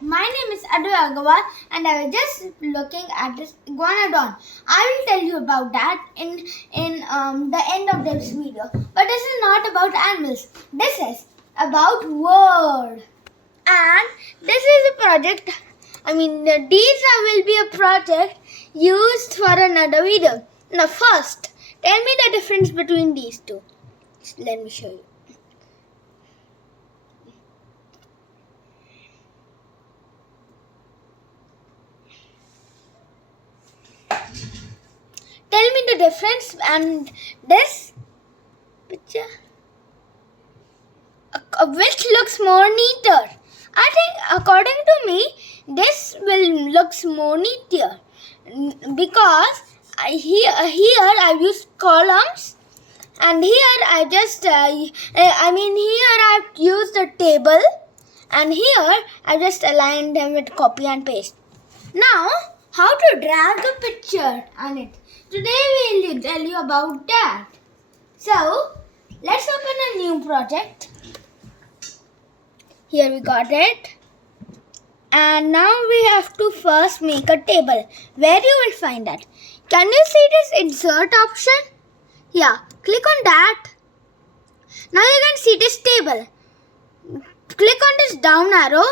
My name is Advay Agarwal and I was just looking at this iguanodon. I will tell you about that in the end of this video. But this is not about animals. This is about world. And this is a project. These will be a project used for another video. Now first, tell me the difference between these two. Let me show you. Tell me the difference and this picture, which looks more neater. I think according to me, this will looks more neater because here I use columns and here I just here I've used a table and here I just aligned them with copy and paste. Now, how to drag a picture on it. Today we will tell you about that. So, let's open a new project. Here we got it. And now we have to first make a table. Where you will find that? Can you see this insert option? Yeah, click on that. Now you can see this table. Click on this down arrow.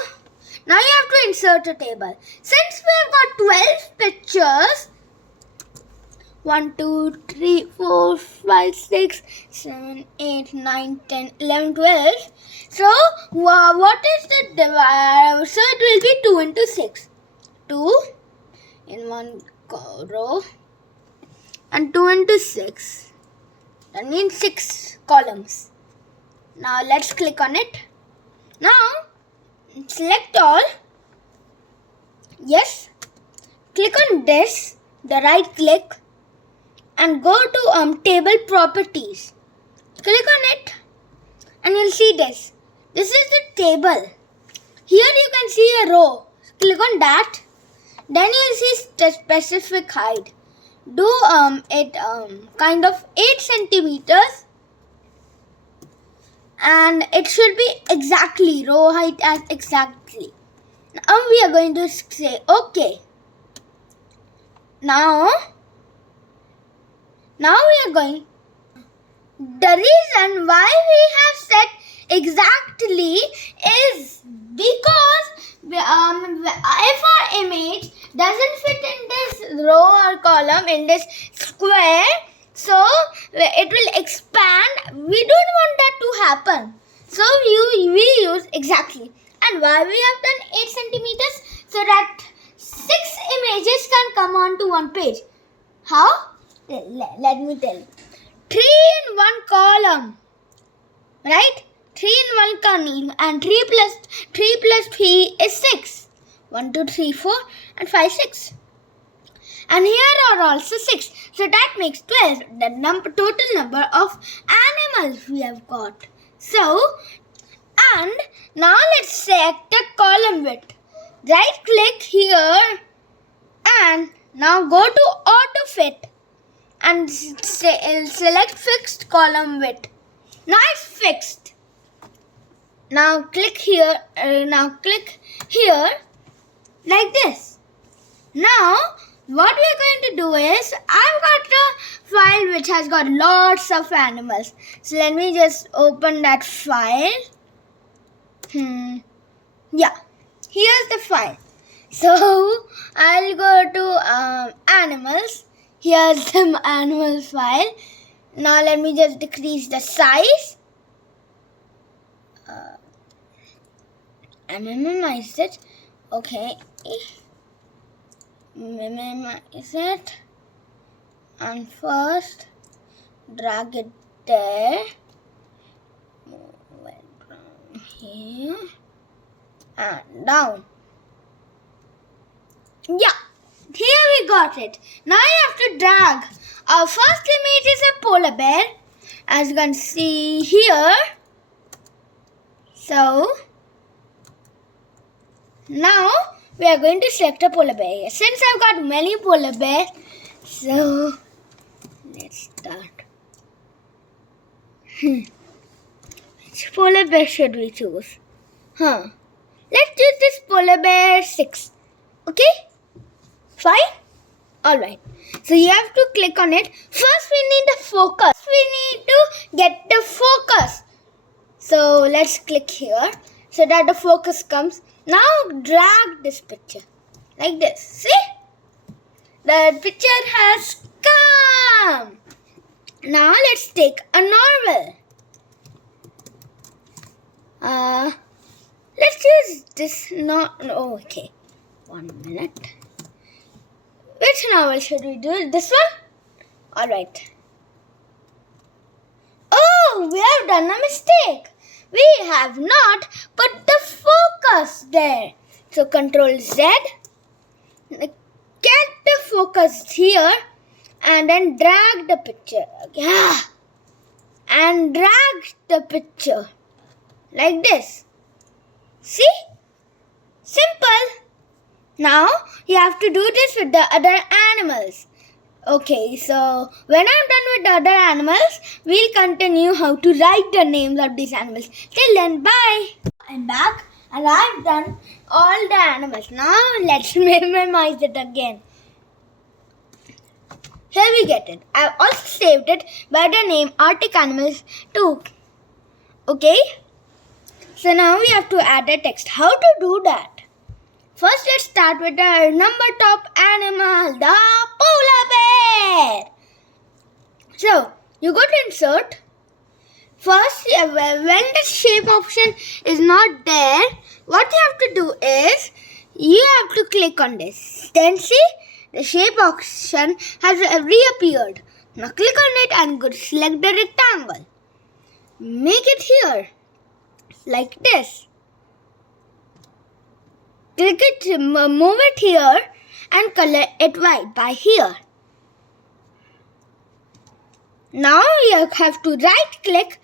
Now you have to insert a table. Since we have got 12 pictures, 1, 2, 3, 4, 5, 6, 7, 8, 9, 10, 11, 12. So, what is the divider? So, it will be 2 into 6. 2 in one row and 2 into 6. That means 6 columns. Now, let's click on it. Now, select all. Yes. Click on this, the right click. And go to table properties. Click on it and you'll see this. This is the table. Here you can see a row. Click on that. Then you'll see the specific height. Do it kind of 8 centimeters. And it should be exactly row height as exactly. Now we are going to say okay. Now we are going. The reason why we have set exactly is because if our image doesn't fit in this row or column in this square, so it will expand. We don't want that to happen. So we use exactly. And why we have done 8 centimeters? So that 6 images can come onto one page. How? Let me tell you. 3 in one column. Right? 3 in one column. And 3 plus 3 is 6. 1, 2, 3, 4 and 5, 6. And here are also 6. So that makes 12. The total number of animals we have got. So, and now let's select the column width. Right click here and now go to auto fit. And select fixed column width. Now it's fixed. Now click here. Like this. Now what we are going to do is I've got a file which has got lots of animals. So let me just open that file. Yeah. Here's the file. So I'll go to animals. Here's the animal file. Now let me just decrease the size. And minimize it. Okay. Minimize it. And first drag it there. Move it from here. And down. Yeah. Here we got it. Now you have to drag. Our first image is a polar bear. As you can see here. So, now we are going to select a polar bear. Since I've got many polar bears, so let's start. Which polar bear should we choose? Let's use this polar bear 6. Okay? Fine? Alright. So you have to click on it. First we need the focus. We need to get the focus. So let's click here so that the focus comes. Now drag this picture like this. See? The picture has come. Now let's take a novel. Let's use this. Okay. 1 minute. Which novel should we do? This one? Alright. Oh, we have done a mistake. We have not put the focus there. So Control Z. Get the focus here and then drag the picture. Yeah. And drag the picture like this. See? Simple. Now you have to do this with the other animals. Okay, so when I'm done with the other animals, we'll continue how to write the names of these animals. Till then, bye. I'm back and I've done all the animals. Now let's memorize it again. Here we get it. I've also saved it by the name Arctic Animals too. Okay? So now we have to add a text. How to do that? First, let's start with the number top animal, the polar bear. So, you go to insert. First, when the shape option is not there, what you have to do is, you have to click on this. Then see, the shape option has reappeared. Now click on it and go select the rectangle. Make it here, like this. Click it, move it here and color it white by here. Now you have to right click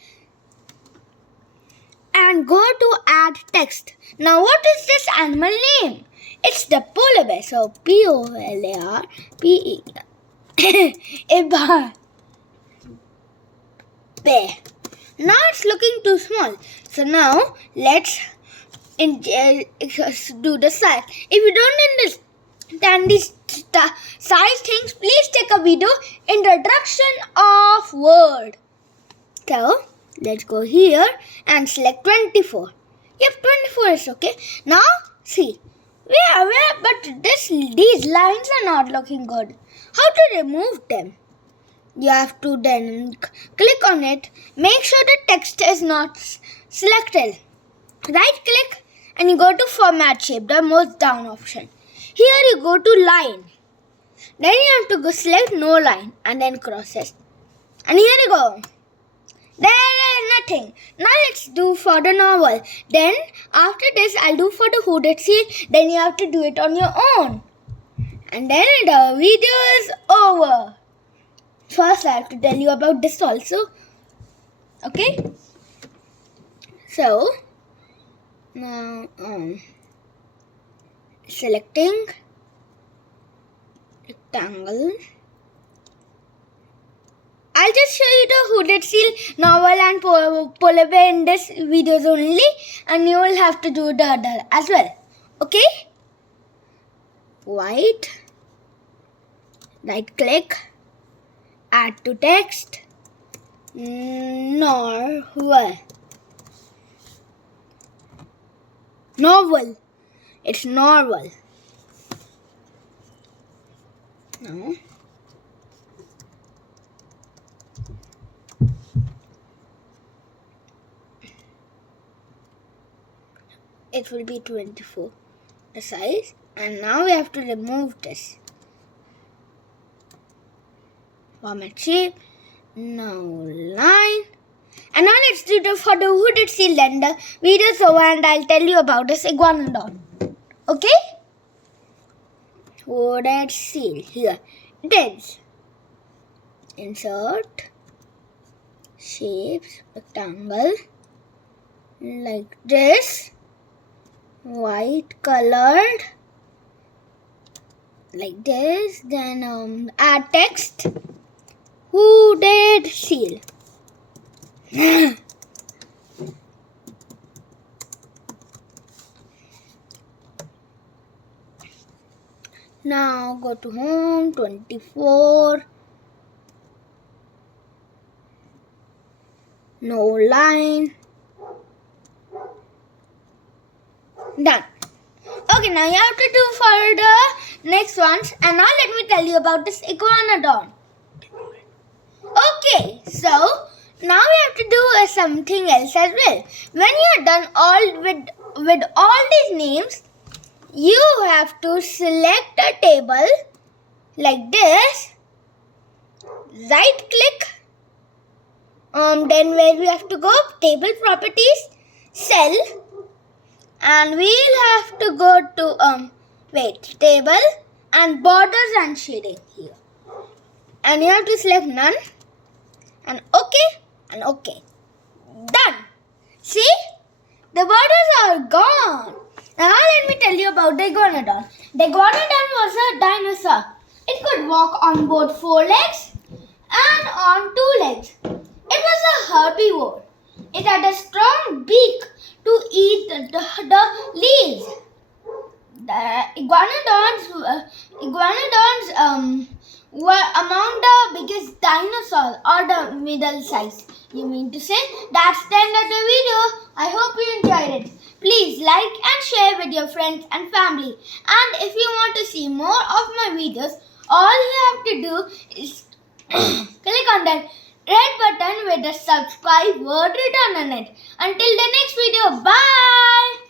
and go to add text. Now what is this animal name? It's the polar bear. So POLAR PER bear. Now it's looking too small. So now let's do the size. If you don't understand these size things, please take a video introduction of word. So let's go here and select 24. Yep, 24 is okay. Now see, but these lines are not looking good. How to remove them? You have to then click on it. Make sure the text is not selected. Right click and you go to format shape, the most down option. Here you go to line. Then you have to go select no line and then cross it. And here you go. There is nothing. Now let's do for the novel. Then after this I'll do for the hooded seal. Then you have to do it on your own. And then the video is over. First I have to tell you about this also. Okay. So now selecting rectangle. I'll just show you the hooded seal, novel and polar bear in this videos only, and you will have to do the other as well. Okay? White. Right click. Add to text. Novel. It's novel. No. It will be 24 the size, and now we have to remove this. Format shape, no line. And now let's do for the hooded seal. Then the video is over and I'll tell you about this iguanodon. Okay? Hooded seal. Here it is. Insert. Shapes. Rectangle. Like this. White colored. Like this. Then add text. Hooded seal. Now go to home. 24. No line. Done. Okay, now you have to do for the next ones. And now let me tell you about this iguanodon. Okay, so now we have to do something else as well. When you are done all with all these names, you have to select a table like this. Right click. Then where we have to go, table properties, cell, and we'll have to go to table and borders and shading here. And you have to select none and OK. Done. See? The borders are gone. Now let me tell you about the iguanodon. The iguanodon was a dinosaur. It could walk on both 4 legs and on 2 legs. It was a herbivore. It had a strong beak to eat the leaves. The iguanodons were among the biggest dinosaurs, or the middle size. You mean to say? That's the end of the video. I hope you enjoyed it. Please like and share with your friends and family. And if you want to see more of my videos, all you have to do is click on that red button with the subscribe word written on it. Until the next video, bye!